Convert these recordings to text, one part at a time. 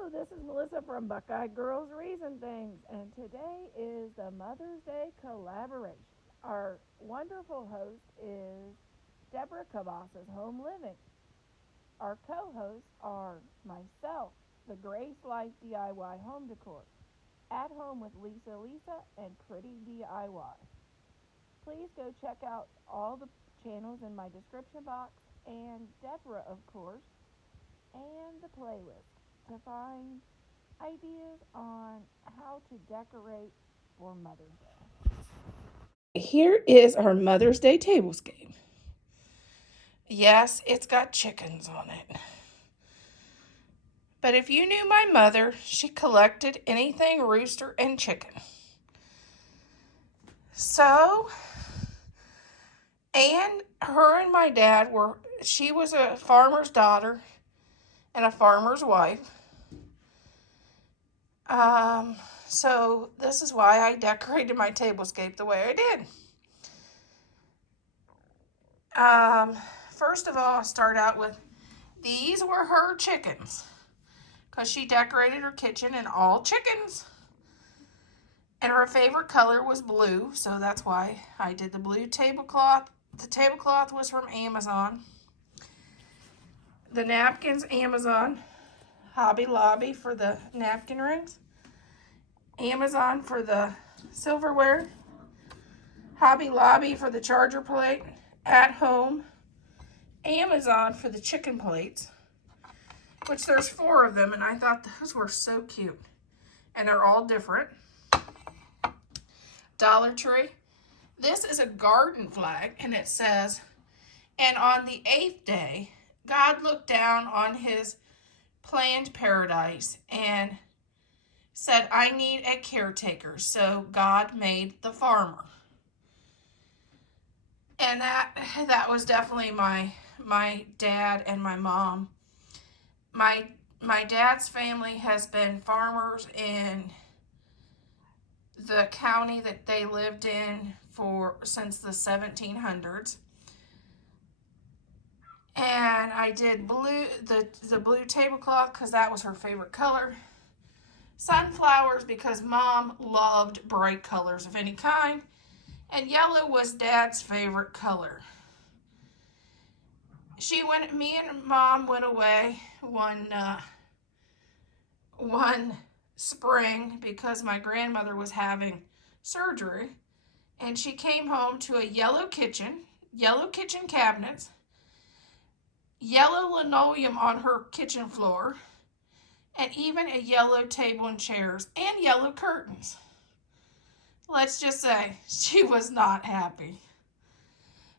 Hello, this is Melissa from Buckeye Girls Reason Things, and today is the Mother's Day collaboration. Our wonderful host is Deborah Cavazos Home Living. Our co-hosts are myself, the Grace Life DIY Home Decor, At Home with Lisa and Pretty DIY. Please go check out all the channels in my description box and Deborah, of course, and the playlist to find ideas on how to decorate for Mother's Day. Here is our Mother's Day tablescape. Yes, it's got chickens on it. But if you knew my mother, she collected anything rooster and chicken. So, and her and my dad she was a farmer's daughter and a farmer's wife. So this is why I decorated my tablescape the way I did. First of all, I'll start out with these were her chickens because she decorated her kitchen in all chickens. And her favorite color was blue, so that's why I did the blue tablecloth. The tablecloth was from Amazon. The napkins, Amazon. Hobby Lobby for the napkin rings. Amazon for the silverware. Hobby Lobby for the charger plate. At Home. Amazon for the chicken plates, which there's 4 of them, and I thought those were so cute. And they're all different. Dollar Tree. This is a garden flag, and it says, and on the 8th day, God looked down on his planned paradise and said, I need a caretaker. So God made the farmer. And that was definitely my dad and my mom. My dad's family has been farmers in the county that they lived in since the 1700s. And I did the blue tablecloth because that was her favorite color. Sunflowers because Mom loved bright colors of any kind. And yellow was Dad's favorite color. Me and Mom went away one spring because my grandmother was having surgery, and she came home to a yellow kitchen cabinets, yellow linoleum on her kitchen floor, and even a yellow table and chairs and yellow curtains. Let's just say she was not happy.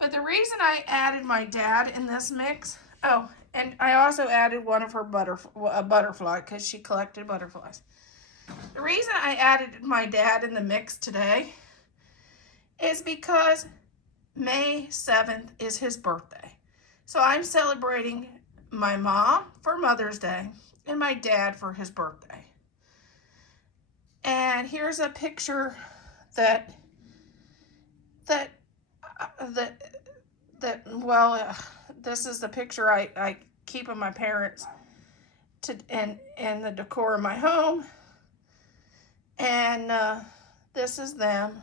But the reason I added my dad in this mix, and I also added one of her butterfly because she collected butterflies. The reason I added my dad in the mix today is because May 7th is his birthday. So I'm celebrating my mom for Mother's Day and my dad for his birthday. And here's a picture that this is the picture I keep of my parents and the decor of my home. And this is them.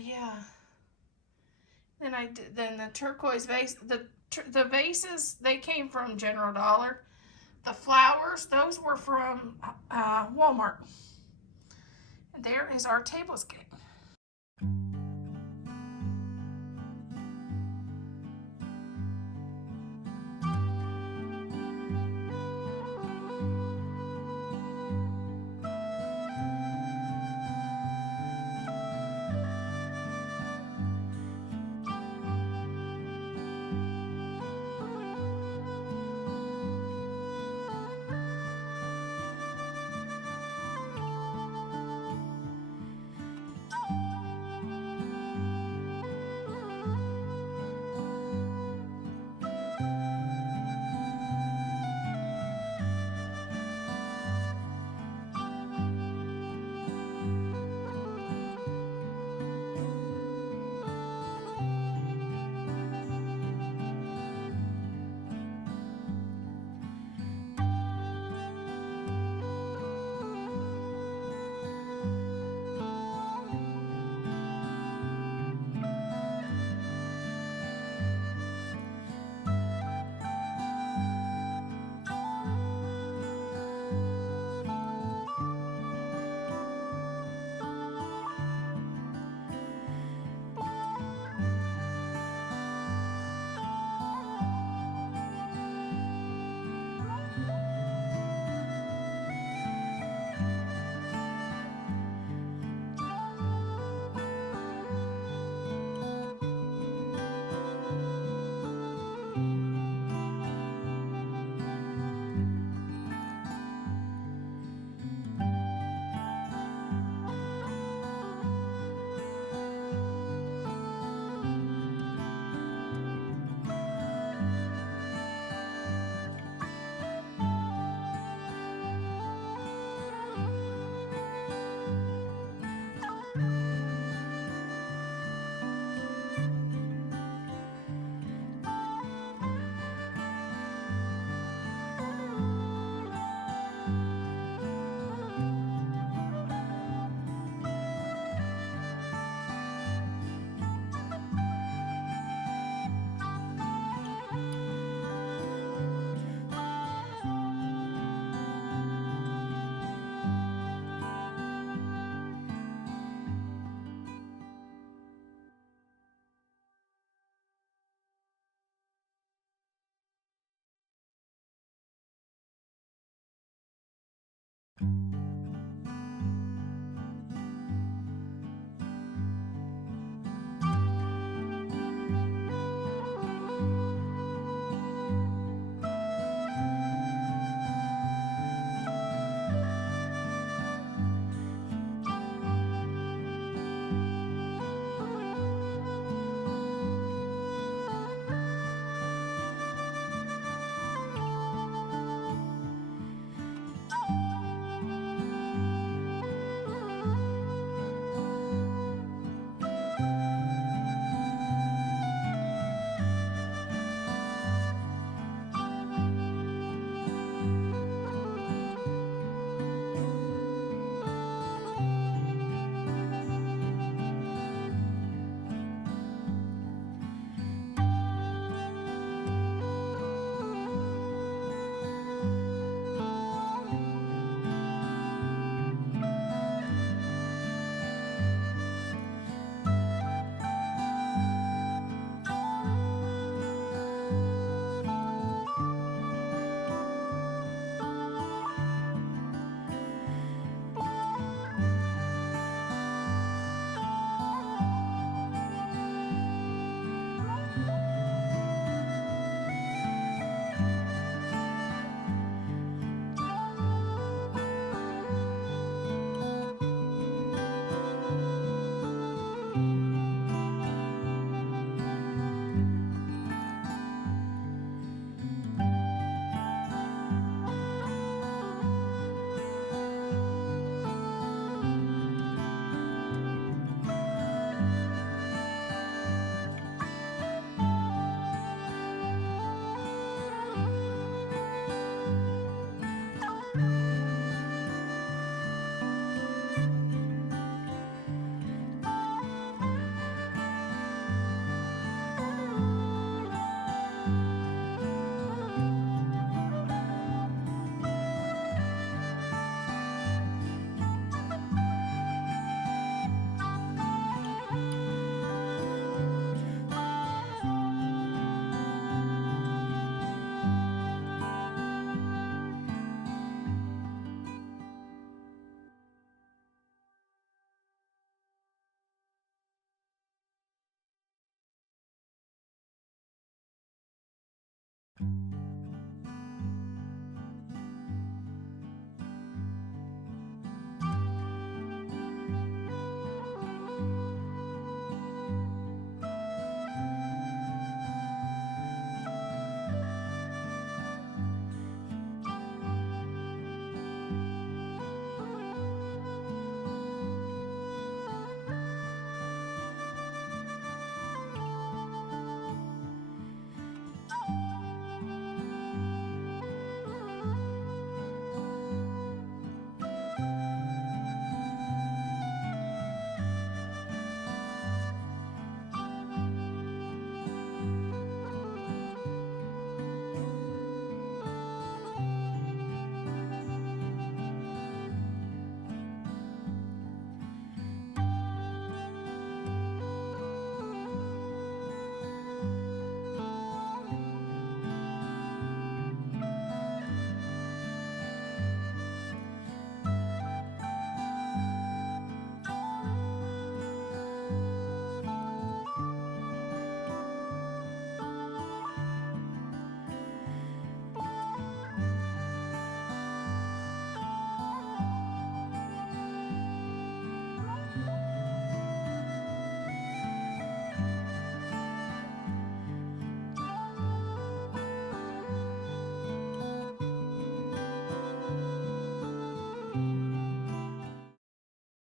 Yeah. Then the turquoise vase. The vases, they came from General Dollar. The flowers, those were from Walmart. And there is our tablescape.